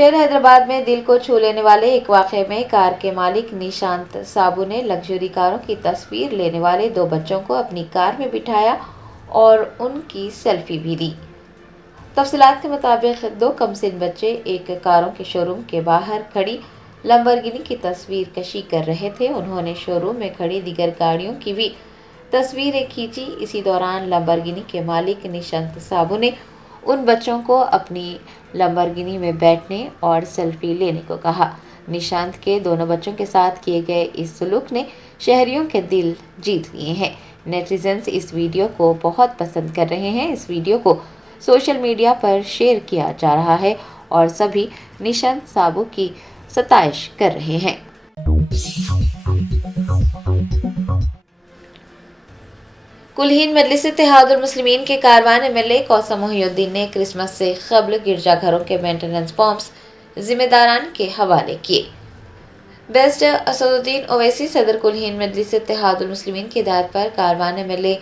شہر حیدرآباد میں دل کو چھو لینے والے ایک واقعے میں کار کے مالک نشانت سابو نے لگژری کاروں کی تصویر لینے والے 2 بچوں کو اپنی کار میں بٹھایا اور ان کی سیلفی بھی لی۔ تفصیلات کے مطابق 2 کم سن بچے ایک کاروں کے شو روم کے باہر کھڑی لمبرگینی کی تصویر کشی کر رہے تھے۔ انہوں نے شو روم میں کھڑی دیگر گاڑیوں کی بھی تصویریں کھینچی۔ اسی دوران لمبرگینی کے مالک نشانت سابو نے ان بچوں کو اپنی لمبرگینی میں بیٹھنے اور سیلفی لینے کو کہا۔ نشانت کے دونوں بچوں کے ساتھ کیے گئے اس سلوک نے شہریوں کے دل جیت لیے ہیں۔ نیٹیزنز اس ویڈیو کو بہت پسند کر رہے ہیں۔ اس ویڈیو کو سوشل میڈیا پر شیئر کیا جا رہا ہے اور سبھی نشانت سابو کی ستائش کر رہے ہیں۔ کل ہند مجلس اتحاد المسلمین کے کاروان MLA کوثر محی الدین نے کرسمس سے قبل گرجا گھروں کے مینٹیننس پمپس ذمہ داران کے حوالے کیے۔ بیسٹ اسد الدین اویسی صدر کل ہند مجلس اتحاد المسلمین کی ہدایت پر کاروان MLA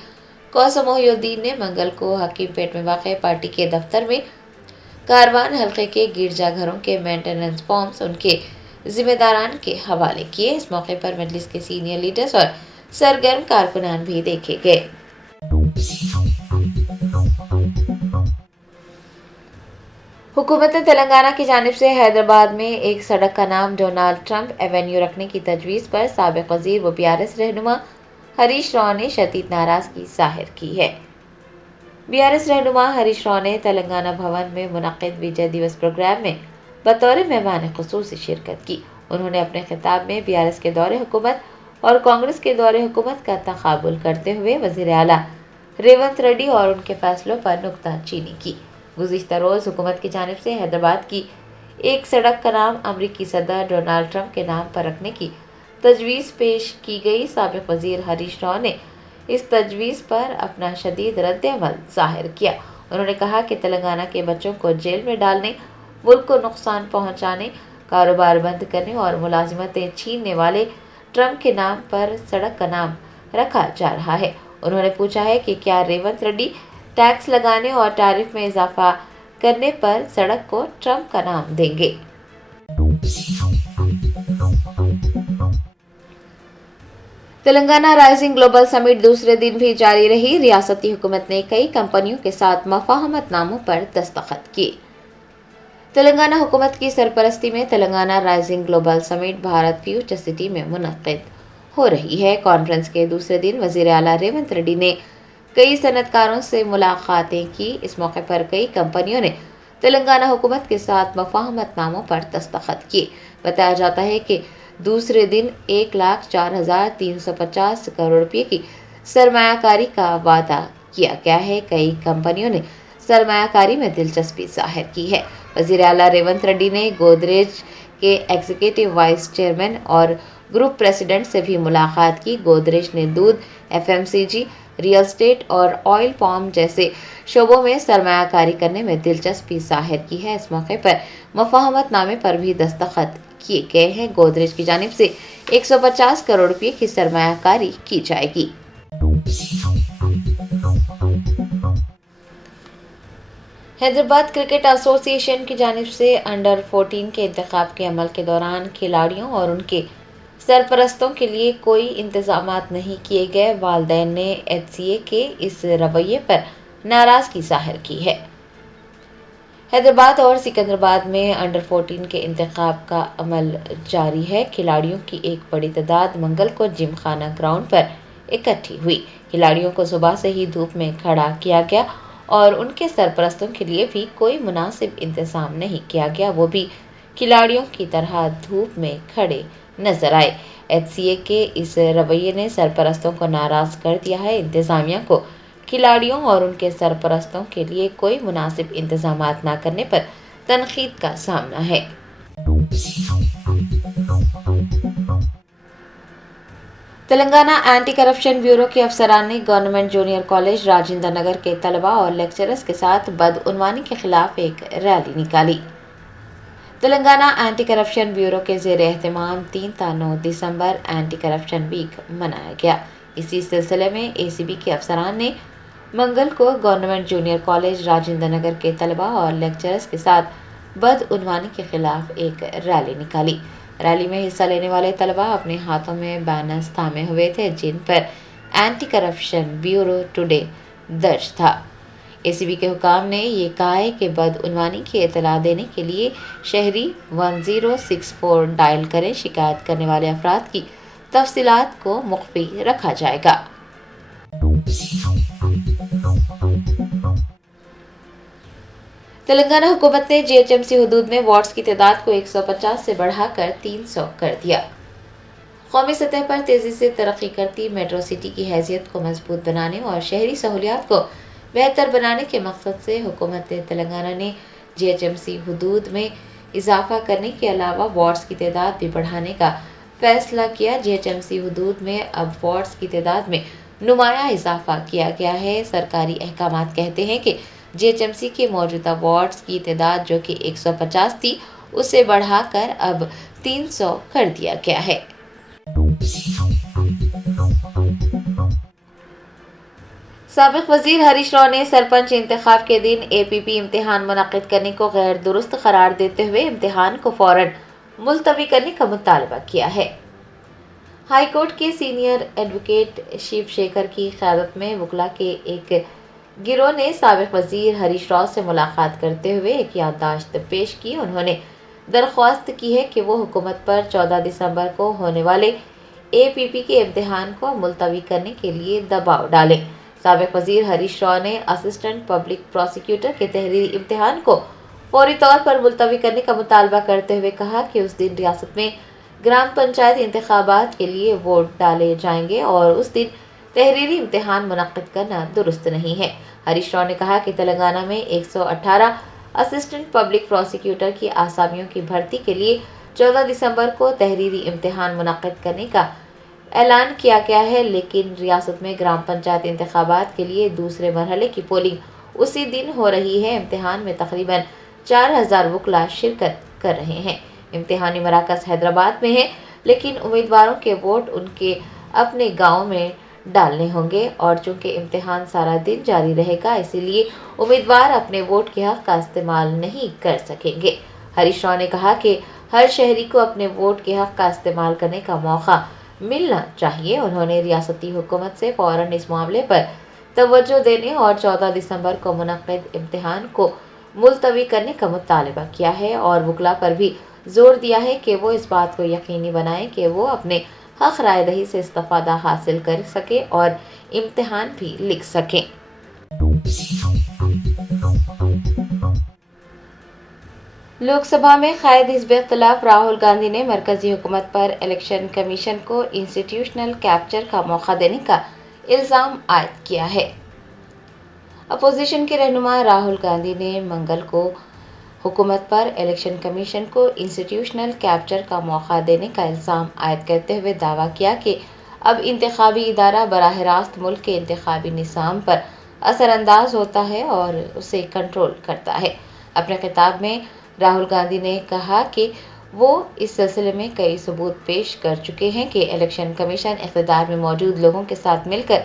کوثر محی الدین نے منگل کو حکیم پیٹ میں واقع پارٹی کے دفتر میں کاروان حلقے کے گرجا گھروں کے مینٹیننس پمپس ان کے ذمہ داران کے حوالے کیے۔ اس موقع پر مجلس کے سینئر لیڈرز اور سرگرم کارکنان بھی دیکھے گئے۔ حکومت تلنگانہ کی جانب سے حیدرآباد میں ایک سڑک کا نام ڈونلڈ ٹرمپ ایونیو رکھنے کی تجویز پر سابق وزیر و BRS رہنما ہریش راؤ نے شدید ناراضگی ظاہر کی ہے۔ BRS رہنما ہریش راؤ نے تلنگانہ بھون میں منعقد وجے دیوس پروگرام میں بطور مہمان خصوصی شرکت کی۔ انہوں نے اپنے خطاب میں BRS کے دور حکومت اور کانگریس کے دور حکومت کا تقابل کرتے ہوئے وزیر اعلیٰ ریونت ریڈی اور ان کے فیصلوں پر نکتہ چینی کی۔ گزشتہ روز حکومت کی جانب سے حیدرآباد کی ایک سڑک کا نام امریکی صدر ڈونلڈ ٹرمپ کے نام پر رکھنے کی تجویز پیش کی گئی۔ سابق وزیر ہریش راؤ نے اس تجویز پر اپنا شدید رد عمل ظاہر کیا۔ انہوں نے کہا کہ تلنگانہ کے بچوں کو جیل میں ڈالنے، ملک کو نقصان پہنچانے، کاروبار بند کرنے اور ملازمتیں چھیننے والے ٹرمپ کے نام پر سڑک کا نام رکھا جا رہا ہے۔ انہوں نے پوچھا ہے کہ کیا ریونت ریڈی ٹیکس لگانے اور ٹیرف میں اضافہ کرنے پر سڑک کو ٹرمپ کا نام دیں گے۔ تلنگانہ رائزنگ گلوبل سمٹ دوسرے دن بھی جاری رہی۔ ریاستی حکومت نے کئی کمپنیوں کے ساتھ مفاہمت ناموں پر دستخط کیے۔ تلنگانہ حکومت کی سرپرستی میں تلنگانہ رائزنگ گلوبل سمٹ بھارت فیوچر سٹی میں منعقد ہو رہی ہے۔ کانفرنس کے دوسرے دن وزیر اعلیٰ ریونت ریڈی نے کئی صنعت کاروں سے ملاقاتیں کی۔ اس موقع پر کئی کمپنیوں نے تلنگانہ حکومت کے ساتھ مفاہمت ناموں پر دستخط کیے۔ بتایا جاتا ہے کہ دوسرے دن 1,04,350 کروڑ روپے کی سرمایہ کاری کا وعدہ کیا گیا ہے۔ کئی کمپنیوں نے سرمایہ کاری میں دلچسپی ظاہر کی ہے۔ وزیر اعلیٰ ریونت ریڈی نے گودریج کے ایگزیکٹو وائس چیئرمین اور گروپ پریزیڈنٹ سے بھی ملاقات کی۔ گودریج نے دودھ، FMCG، ریئل اسٹیٹ اور آئل پام جیسے شعبوں میں سرمایہ کاری کرنے میں دلچسپی ظاہر کی ہے۔ اس موقع پر مفاہمت نامے پر بھی دستخط کیے گئے ہیں۔ گودریج کی جانب سے 150 کروڑ روپے کی سرمایہ کاری کی جائے گی۔ حیدرآباد کرکٹ ایسوسی ایشن کی جانب سے انڈر 14 کے انتخاب کے عمل کے دوران کھلاڑیوں اور ان کے سرپرستوں کے لیے کوئی انتظامات نہیں کیے گئے۔ والدین نے HCA کے اس رویے پر ناراضگی ظاہر کی ہے۔ حیدرآباد اور سکندرآباد میں انڈر 14 کے انتخاب کا عمل جاری ہے۔ کھلاڑیوں کی ایک بڑی تعداد منگل کو جم خانہ گراؤنڈ پر اکٹھی ہوئی۔ کھلاڑیوں کو صبح سے ہی دھوپ میں کھڑا کیا گیا اور ان کے سرپرستوں کے لیے بھی کوئی مناسب انتظام نہیں کیا گیا۔ وہ بھی کھلاڑیوں کی طرح دھوپ میں کھڑے نظر آئے۔ HCA کے اس رویے نے سرپرستوں کو ناراض کر دیا ہے۔ انتظامیہ کو کھلاڑیوں اور ان کے سرپرستوں کے لیے کوئی مناسب انتظامات نہ کرنے پر تنقید کا سامنا ہے۔ تلنگانہ اینٹی کرپشن بیورو کے افسران نے government junior college Rajendra Nagar کے طلباء اور لیکچررز کے ساتھ بدعنوانی کے خلاف ایک ریلی نکالی۔ تلنگانہ اینٹی کرپشن بیورو کے زیر اہتمام 3 تا 9 دسمبر اینٹی کرپشن ویک منایا گیا۔ اسی سلسلے میں ACB کے افسران نے منگل کو government junior college Rajendra Nagar کے طلباء اور لیکچررز کے ساتھ بدعنوانی کے خلاف ایک ریلی نکالی۔ ریلی میں حصہ لینے والے طلبہ اپنے ہاتھوں میں بینرز تھامے ہوئے تھے جن پر اینٹی کرپشن بیورو ٹوڈے درج تھا۔ ACB کے حکام نے یہ کہا ہے کہ بدعنوانی کی اطلاع دینے کے لیے شہری 1064 ڈائل کریں۔ شکایت کرنے والے افراد کی تفصیلات کو مخفی رکھا جائے گا۔ تلنگانہ حکومت نے GHMC حدود میں وارڈز کی تعداد کو 150 سے بڑھا کر 300 کر دیا۔ قومی سطح پر تیزی سے ترقی کرتی میٹرو سٹی کی حیثیت کو مضبوط بنانے اور شہری سہولیات کو بہتر بنانے کے مقصد سے حکومت تلنگانہ نے GHMC حدود میں اضافہ کرنے کے علاوہ وارڈز کی تعداد بھی بڑھانے کا فیصلہ کیا۔ GHMC حدود میں اب وارڈز کی تعداد میں نمایاں اضافہ کیا گیا ہے۔ سرکاری احکامات کہتے ہیں کہ GHMC کے موجودہ وارڈز کی تعداد جو کہ 150 تھی اسے بڑھا کر اب 300 کر دیا گیا ہے۔ سابق وزیر ہریش راؤ نے سرپنچ انتخاب کے دن APP امتحان منعقد کرنے کو غیر درست قرار دیتے ہوئے امتحان کو فوراً ملتوی کرنے کا مطالبہ کیا ہے۔ ہائی کورٹ کے سینئر ایڈوکیٹ شیو شیکھر کی قیادت میں وکلاء کے ایک گروہ نے سابق وزیر ہریش راؤ سے ملاقات کرتے ہوئے ایک یادداشت پیش کی۔ انہوں نے درخواست کی ہے کہ وہ حکومت پر 14 دسمبر کو ہونے والے APP کے امتحان کو ملتوی کرنے کے لیے دباؤ ڈالیں۔ سابق وزیر ہریش راؤ نے اسسٹنٹ پبلک پروسیکیوٹر کے تحریری امتحان کو فوری طور پر ملتوی کرنے کا مطالبہ کرتے ہوئے کہا کہ اس دن ریاست میں گرام پنچایت انتخابات کے لیے ووٹ ڈالے جائیں گے اور اس دن تحریری امتحان منعقد کرنا درست نہیں ہے۔ ہریش راؤ نے کہا کہ تلنگانہ میں 118 اسسٹنٹ پبلک پروسیکیوٹر کی آسامیوں کی بھرتی کے لیے 14 دسمبر کو تحریری امتحان منعقد کرنے کا اعلان کیا گیا ہے، لیکن ریاست میں گرام پنچایت انتخابات کے لیے دوسرے مرحلے کی پولنگ اسی دن ہو رہی ہے۔ امتحان میں تقریباً 4000 وکلاء شرکت کر رہے ہیں۔ امتحانی مراکز حیدرآباد میں ہے، لیکن امیدواروں کے ووٹ ان کے اپنے گاؤں میں ڈالنے ہوں گے اور چونکہ امتحان سارا دن جاری رہے گا اسی لیے امیدوار اپنے ووٹ کے حق کا استعمال نہیں کر سکیں گے۔ ہریش راؤ نے کہا کہ ہر شہری کو اپنے ووٹ کے حق کا استعمال کرنے کا موقع ملنا چاہیے۔ انہوں نے ریاستی حکومت سے فوراً اس معاملے پر توجہ دینے اور 14 دسمبر کو منعقد امتحان کو ملتوی کرنے کا مطالبہ کیا ہے اور وکلاء پر بھی زور دیا ہے کہ وہ اس بات کو یقینی بنائیں کہ وہ اپنے حق رائے دہی سے استفادہ حاصل کر سکیں اور امتحان بھی لکھ سکیں۔ لوک سبھا میں قائد حزب اختلاف راہل گاندھی نے مرکزی حکومت پر الیکشن کمیشن کو انسٹیٹیوشنل کیپچر کا موقع دینے کا الزام عائد کیا ہے۔ اپوزیشن کے رہنما راہل گاندھی نے منگل کو حکومت پر الیکشن کمیشن کو انسٹیٹیوشنل کیپچر کا موقع دینے کا الزام عائد کرتے ہوئے دعویٰ کیا کہ اب انتخابی ادارہ براہ راست ملک کے انتخابی نظام پر اثر انداز ہوتا ہے اور اسے کنٹرول کرتا ہے۔ اپنے خطاب میں راہل گاندھی نے کہا کہ وہ اس سلسلے میں کئی ثبوت پیش کر چکے ہیں کہ الیکشن کمیشن اقتدار میں موجود لوگوں کے ساتھ مل کر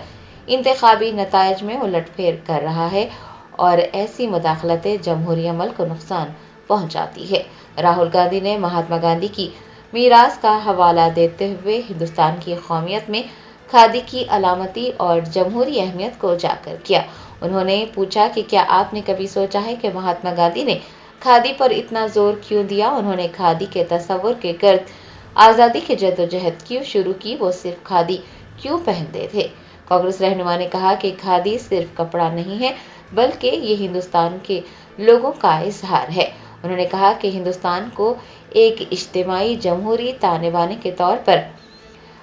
انتخابی نتائج میں الٹ پھیر کر رہا ہے اور ایسی مداخلتیں جمہوری عمل کو نقصان پہنچاتی ہے۔ راہل گاندھی نے مہاتما گاندھی کی میراث کا حوالہ دیتے ہوئے ہندوستان کی قومیت میں کھادی کی علامتی اور جمہوری اہمیت کو اجاگر کیا۔ انہوں نے پوچھا کہ کیا آپ نے کبھی سوچا ہے کہ مہاتما گاندھی نے کھادی پر اتنا زور کیوں دیا؟ انہوں نے کھادی کے تصور کے گرد آزادی کی جدوجہد کیوں شروع کی؟ وہ صرف کھادی کیوں پہنتے تھے؟ کانگریس رہنما نے کہا کہ کھادی صرف کپڑا نہیں ہے بلکہ یہ ہندوستان کے لوگوں کا اظہار ہے۔ انہوں نے کہا کہ ہندوستان کو ایک اجتماعی جمہوری تانے بانے کے طور پر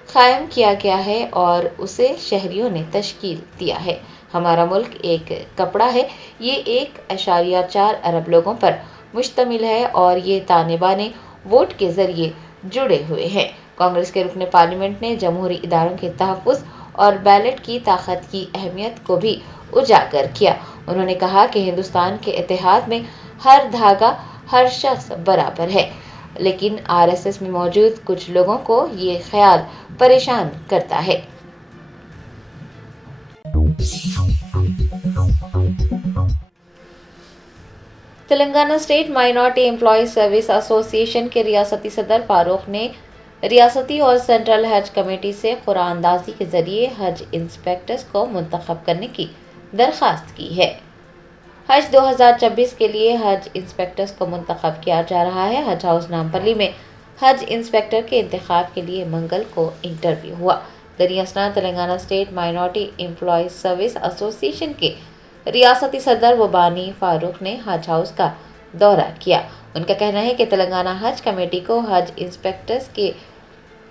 قائم کیا گیا ہے اور اسے شہریوں نے تشکیل دیا ہے۔ ہمارا ملک ایک کپڑا ہے، یہ 1.4 ارب لوگوں پر مشتمل ہے اور یہ تانے بانے ووٹ کے ذریعے جڑے ہوئے ہیں۔ کانگریس کے رکن پارلیمنٹ نے جمہوری اداروں کے تحفظ اور بیلٹ کی طاقت کی اہمیت کو بھی اجاگر کیا۔ انہوں نے کہا کہ ہندوستان کے اتحاد میں ہر دھاگا، ہر شخص برابر ہے، لیکن RSS میں موجود کچھ لوگوں کو یہ خیال پریشان کرتا ہے۔ Telangana state minority employees service ایسوسی ایشن کے ریاستی صدر فاروق نے ریاستی اور سینٹرل حج کمیٹی سے قرعہ اندازی کے ذریعے حج انسپیکٹرز کو منتخب کرنے کی درخواست کی ہے۔ حج 2026 کے لیے حج انسپیکٹرز کو منتخب کیا جا رہا ہے۔ حج ہاؤس نامپلی میں حج انسپیکٹر کے انتخاب کے لیے منگل کو انٹرویو ہوا۔ دریں اثنا Telangana state minority employees service ایسوسی ایشن کے ریاستی صدر و بانی فاروق نے حج ہاؤس کا دورہ کیا۔ ان کا کہنا ہے کہ تلنگانہ حج کمیٹی کو حج انسپیکٹرز کے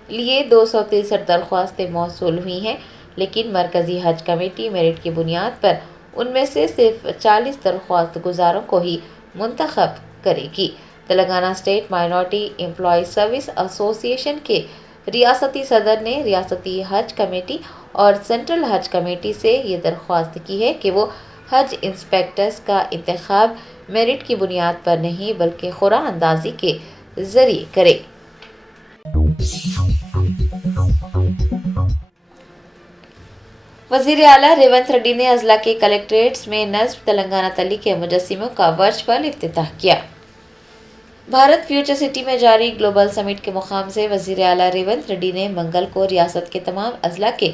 لیے 263 درخواستیں موصول ہوئی ہیں، لیکن مرکزی حج کمیٹی میرٹ کی بنیاد پر ان میں سے صرف 40 درخواست گزاروں کو ہی منتخب کرے گی۔ Telangana state minority employees service ایسوسی ایشن کے ریاستی صدر نے ریاستی حج کمیٹی اور سینٹرل حج کمیٹی سے یہ درخواست کی ہے کہ وہ حج انسپیکٹرز کا انتخاب میرٹ کی بنیاد پر نہیں بلکہ قرعہ اندازی کے ذریعے کرے۔ وزیر اعلیٰ ریونت ریڈی نے اضلاع کے کلکٹریٹس میں نصب تلنگانہ تلی کے مجسموں کا ورچوئل افتتاح کیا۔ بھارت فیوچر سٹی میں جاری گلوبل سمٹ کے مقام سے وزیر اعلیٰ ریونت ریڈی نے منگل کو ریاست کے تمام اضلاع کے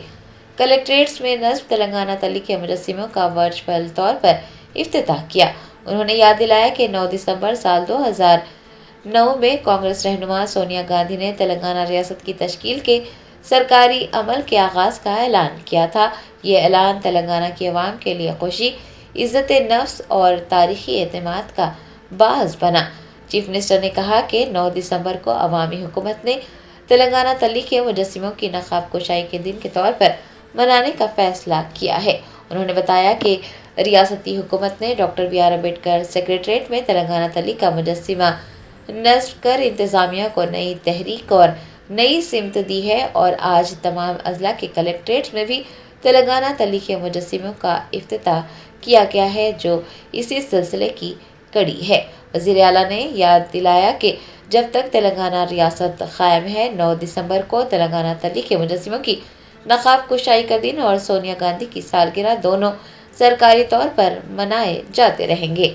کلکٹریٹس میں نصب تلنگانہ تلی کے مجسموں کا ورچوئل طور پر افتتاح کیا۔ انہوں نے یاد دلایا کہ 9 دسمبر سال 2009 میں کانگریس رہنما سونیا گاندھی نے تلنگانہ ریاست کی تشکیل کے سرکاری عمل کے آغاز کا اعلان کیا تھا۔ یہ اعلان تلنگانہ کی عوام کے لیے خوشی، عزت نفس اور تاریخی اعتماد کا باعث بنا۔ چیف منسٹر نے کہا کہ 9 دسمبر کو عوامی حکومت نے تلنگانہ تلی کے مجسموں کی نقاب کشائی کے دن کے طور پر منانے کا فیصلہ کیا ہے۔ انہوں نے بتایا کہ ریاستی حکومت نے doctor B R Ambedkar secretariat میں تلنگانہ تلی کا مجسمہ نصب کر انتظامیہ کو نئی تحریک اور نئی سمت دی ہے اور آج تمام اضلاع کے کلکٹریٹس میں بھی تلنگانہ تلی کے مجسموں کا افتتاح کیا گیا ہے، جو اسی سلسلے کی کڑی ہے۔ وزیر اعلیٰ نے یاد دلایا کہ جب تک تلنگانہ ریاست قائم ہے، 9 دسمبر کو تلنگانہ تلی کے مجسموں کی نقاب کشائی کا دن اور سونیا گاندھی کی سالگرہ دونوں سرکاری طور پر منائے جاتے رہیں گے۔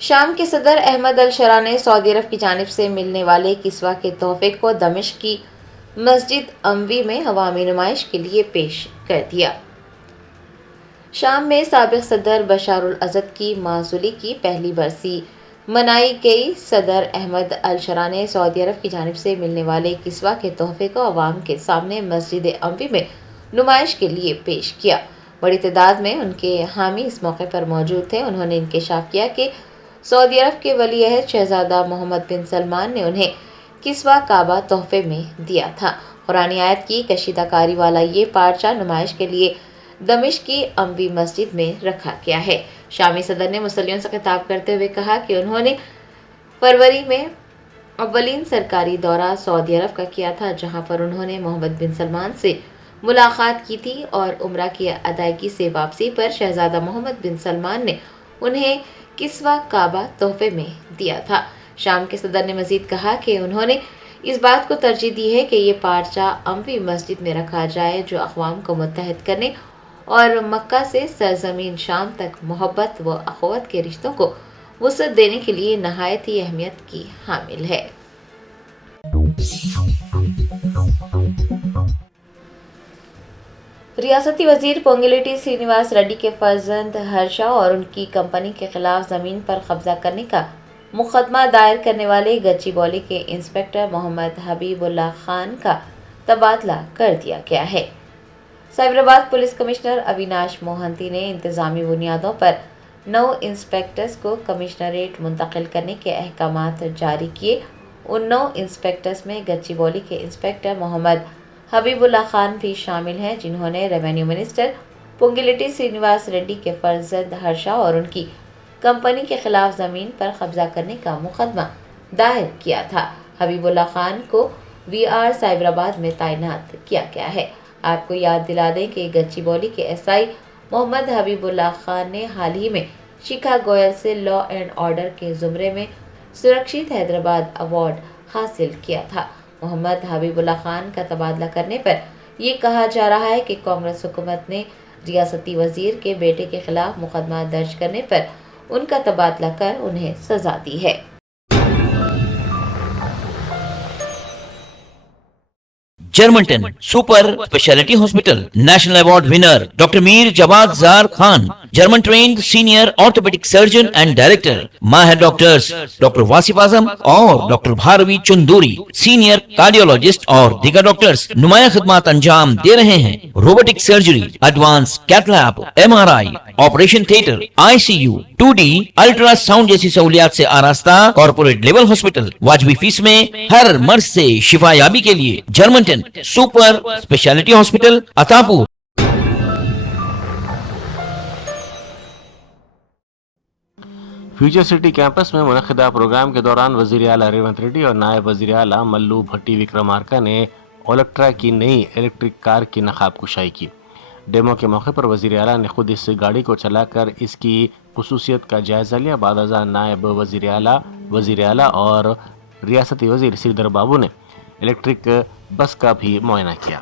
شام کے صدر احمد الشرا نے سعودی عرب کی جانب سے ملنے والے کسوہ کے تحفے کو دمشق کی مسجد اموی میں عوامی نمائش کے لیے پیش کر دیا۔ شام میں سابق صدر بشار الاسد کی معزولی کی پہلی برسی منائی گئی۔ صدر احمد الشرا نے سعودی عرب کی جانب سے ملنے والے کسوہ کے تحفے کو عوام کے سامنے مسجد اموی میں نمائش کے لیے پیش کیا۔ بڑی تعداد میں ان کے حامی اس موقع پر موجود تھے۔ انہوں نے انکشاف کیا کہ سعودی عرب کے ولی عہد شہزادہ محمد بن سلمان نے انہیں کسوہ کعبہ تحفے میں دیا تھا۔ قرآنی آیت کی کشیدہ کاری والا یہ پارچہ نمائش کے لیے دمشق کی اموی مسجد میں رکھا گیا ہے۔ شامی صدر نے مصلیوں سے خطاب کرتے ہوئے کہا کہ انہوں نے فروری میں اولین سرکاری دورہ سعودی عرب کا کیا تھا، جہاں پر انہوں نے محمد بن سلمان سے ملاقات کی تھی اور عمرہ کی ادائیگی سے واپسی پر شہزادہ محمد بن سلمان نے انہیں کسوہ کعبہ تحفے میں دیا تھا۔ شام کے صدر نے مزید کہا کہ انہوں نے اس بات کو ترجیح دی ہے کہ یہ پارچہ اموی مسجد میں رکھا جائے، جو اقوام کو متحد کرنے اور مکہ سے سرزمین شام تک محبت و اخوت کے رشتوں کو وسعت دینے کے لیے نہایت ہی اہمیت کی حامل ہے۔ ریاستی وزیر پونگلیٹی سرینیواس ریڈی کے فرزند ہرشا اور ان کی کمپنی کے خلاف زمین پر قبضہ کرنے کا مقدمہ دائر کرنے والے گچی باؤلی کے انسپکٹر محمد حبیب اللہ خان کا تبادلہ کر دیا گیا ہے۔ سائبرآباد پولیس کمشنر اویناش موہنتی نے انتظامی بنیادوں پر 9 انسپکٹرز کو کمشنریٹ منتقل کرنے کے احکامات جاری کیے۔ ان 9 انسپکٹرز میں گچی باؤلی کے انسپکٹر محمد حبیب اللہ خان بھی شامل ہیں، جنہوں نے ریونیو منسٹر پونگلیٹی سرینیواس ریڈی کے فرزند ہرشا اور ان کی کمپنی کے خلاف زمین پر قبضہ کرنے کا مقدمہ دائر کیا تھا۔ حبیب اللہ خان کو وی آر سائبرآباد میں تعینات کیا گیا ہے۔ آپ کو یاد دلا دیں کہ گچی باؤلی کے ایس آئی محمد حبیب اللہ خان نے حال ہی میں شیکھا گوئل سے لا اینڈ آرڈر کے زمرے میں سرکشت حیدرآباد ایوارڈ حاصل کیا تھا۔ محمد حبیب اللہ خان کا تبادلہ کرنے پر یہ کہا جا رہا ہے کہ کانگریس حکومت نے ریاستی وزیر کے بیٹے کے خلاف مقدمہ درج کرنے پر ان کا تبادلہ کر انہیں سزا دی ہے۔ Germanten super speciality hospital national award winner doctor Mir Jawad Zar Khan, German trained senior orthopaedic surgeon and director, ماہر ڈاکٹرز ڈاکٹر واصف اعظم اور doctor Bharavi Chandori, senior cardiologist اور دیگر ڈاکٹرز نمایاں خدمات انجام دے رہے ہیں۔ Robotic surgery, advance cath lab, MRI، operation theatre, ICU، 2D ultrasound جیسی سہولیات سے آراستہ کارپوریٹ لیول ہاسپٹل، واجبی فیس میں ہر مرض سے شفا یابی کے لیے Germanten super speciality hospital Attapur. Future city campus میں منعقدہ پروگرام کے دوران وزیر اعلیٰ ریونت ریڈی اور نائب وزیر اعلیٰ ملو بھٹی وکرمارکا نے اولکٹرا کی نئی الیکٹرک کار کی نقاب کشائی کی۔ ڈیمو کے موقع پر وزیر اعلیٰ نے خود اس گاڑی کو چلا کر اس کی خصوصیت کا جائزہ لیا۔ بعد ازاں نائب وزیر اعلیٰ اور ریاستی وزیر سریدر بابو نے الیکٹرک بس کا بھی معائنہ کیا۔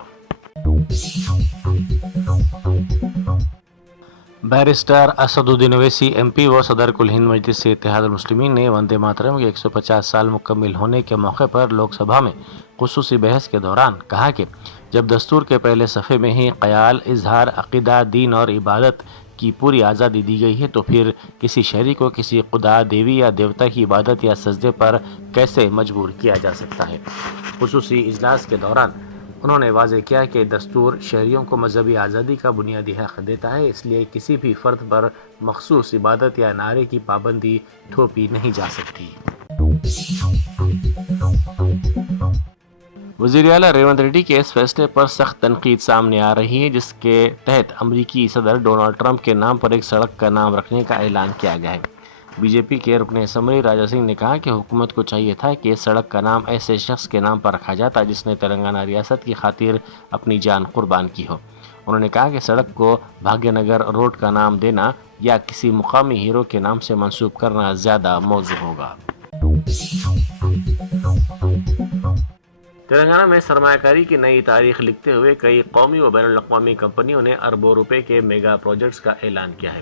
بیرسٹر اسد الدین اویسی MP و صدر کل ہند مجلس اتحاد المسلمین نے وندے ماترم کے 150 سال مکمل ہونے کے موقع پر لوک سبھا میں خصوصی بحث کے دوران کہا کہ جب دستور کے پہلے صفحے میں ہی خیال، اظہار، عقیدہ، دین اور عبادت کی پوری آزادی دی گئی ہے تو پھر کسی شہری کو کسی خدا، دیوی یا دیوتا کی عبادت یا سجدے پر کیسے مجبور کیا جا سکتا ہے۔ خصوصی اجلاس کے دوران انہوں نے واضح کیا کہ دستور شہریوں کو مذہبی آزادی کا بنیادی حق دیتا ہے، اس لیے کسی بھی فرد پر مخصوص عبادت یا نعرے کی پابندی تھوپی نہیں جا سکتی۔ وزیر اعلیٰ ریونت ریڈی کے اس فیصلے پر سخت تنقید سامنے آ رہی ہے، جس کے تحت امریکی صدر ڈونلڈ ٹرمپ کے نام پر ایک سڑک کا نام رکھنے کا اعلان کیا گیا ہے۔ BJP کے رکن اسمبلی راجا سنگھ نے کہا کہ حکومت کو چاہیے تھا کہ اس سڑک کا نام ایسے شخص کے نام پر رکھا جاتا جس نے تلنگانہ ریاست کی خاطر اپنی جان قربان کی ہو۔ انہوں نے کہا کہ سڑک کو بھاگیہ نگر روڈ کا نام دینا یا کسی مقامی ہیرو کے نام سے منسوب کرنا زیادہ موزوں ہوگا۔ تلنگانہ میں سرمایہ کاری کی نئی تاریخ لکھتے ہوئے کئی قومی و بین الاقوامی کمپنیوں نے اربوں روپے کے میگا پروجیکٹس کا اعلان کیا ہے۔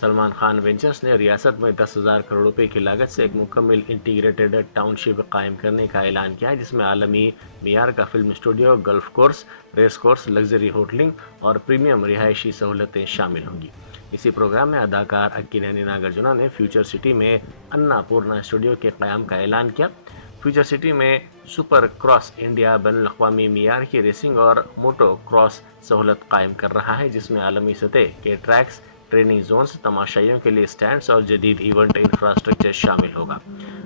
سلمان خان وینچرز نے ریاست میں 10,000 کروڑ روپے کی لاگت سے ایک مکمل انٹیگریٹڈ ٹاؤن شپ قائم کرنے کا اعلان کیا ہے، جس میں عالمی معیار کا film studio, golf course, race course, luxury hotelling اور پریمیم رہائشی سہولتیں شامل ہوں گی۔ اسی پروگرام میں اداکار اکینینی ناگرجنا نے فیوچر سٹی میں انا پورنا اسٹوڈیو کے قیام کا اعلان کیا۔ فیوچر سٹی میں سپر کراس انڈیا بین الاقوامی معیار کی ریسنگ اور موٹو کراس سہولت قائم کر رہا ہے، جس میں عالمی سطح کے ٹریکس، ٹریننگ زونز، تماشائیوں کے لیے سٹینڈز اور جدید ایونٹ انفراسٹرکچر شامل ہوگا۔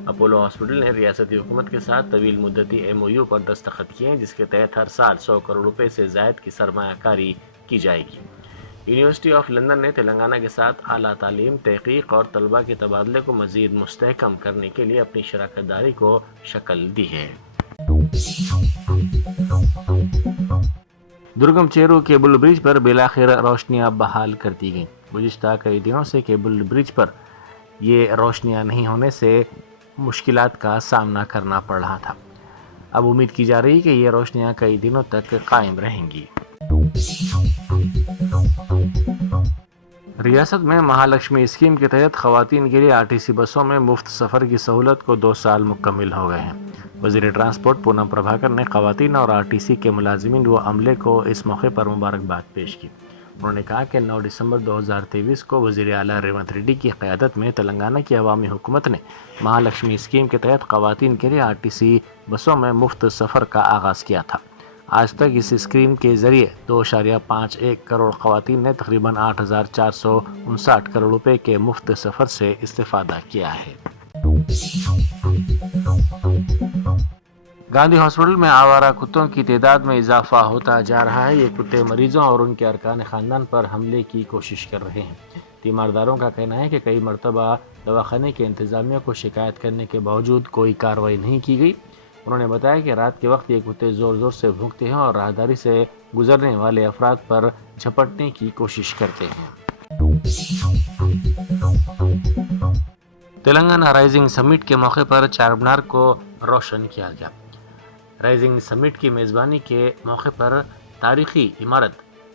اپولو ہاسپٹل نے ریاستی حکومت کے ساتھ طویل مدتی MOU پر دستخط کیے ہیں، جس کے تحت ہر سال 100 کروڑ روپے سے زائد کی سرمایہ کاری کی جائے گی۔ یونیورسٹی آف لندن نے تلنگانہ کے ساتھ اعلیٰ تعلیم، تحقیق اور طلباء کے تبادلے کو مزید مستحکم کرنے کے لیے اپنی شراکت داری کو شکل دی ہے۔ درگم چیرو کیبل برج پر بالآخر روشنیاں بحال کر دی گئیں۔ گزشتہ کئی دنوں سے کیبل برج پر یہ روشنیاں نہیں ہونے سے مشکلات کا سامنا کرنا پڑ رہا تھا۔ اب امید کی جا رہی کہ یہ روشنیاں کئی دنوں تک قائم رہیں گی۔ ریاست میں مہالکشمی اسکیم کے تحت خواتین کے لیے RTC بسوں میں مفت سفر کی سہولت کو 2 سال مکمل ہو گئے ہیں۔ وزیر ٹرانسپورٹ پونم پربھاکر نے خواتین اور RTC کے ملازمین و عملے کو اس موقع پر مبارکباد پیش کی۔ انہوں نے کہا کہ 9 دسمبر 2023 کو وزیر اعلیٰ ریونت ریڈی کی قیادت میں تلنگانہ کی عوامی حکومت نے مہالکشمی اسکیم کے تحت خواتین کے لیے RTC بسوں میں مفت سفر کا آغاز کیا تھا۔ آج تک اس اسکیم کے ذریعے 2.51 کروڑ خواتین نے تقریباً 8,459 کروڑ روپے کے مفت سفر سے استفادہ کیا ہے۔ گاندھی ہاسپٹل میں آوارہ کتوں کی تعداد میں اضافہ ہوتا جا رہا ہے۔ یہ کتے مریضوں اور ان کے ارکان خاندان پر حملے کی کوشش کر رہے ہیں۔ تیمارداروں کا کہنا ہے کہ کئی مرتبہ دواخانے کے انتظامیہ کو شکایت کرنے کے باوجود کوئی کارروائی نہیں کی گئی۔ انہوں نے بتایا کہ رات کے وقت یہ کتے زور زور سے بھونکتے ہیں اور راہداری سے گزرنے والے افراد پر جھپٹنے کی کوشش کرتے ہیں۔ تلنگانہ رائزنگ سمٹ کے موقع پر چارمینار کو روشن کیا گیا۔ رائزنگ سمٹ کی میزبانی کے موقع پر تاریخی عمارت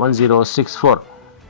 1064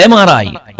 MRI,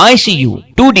ICU, 2D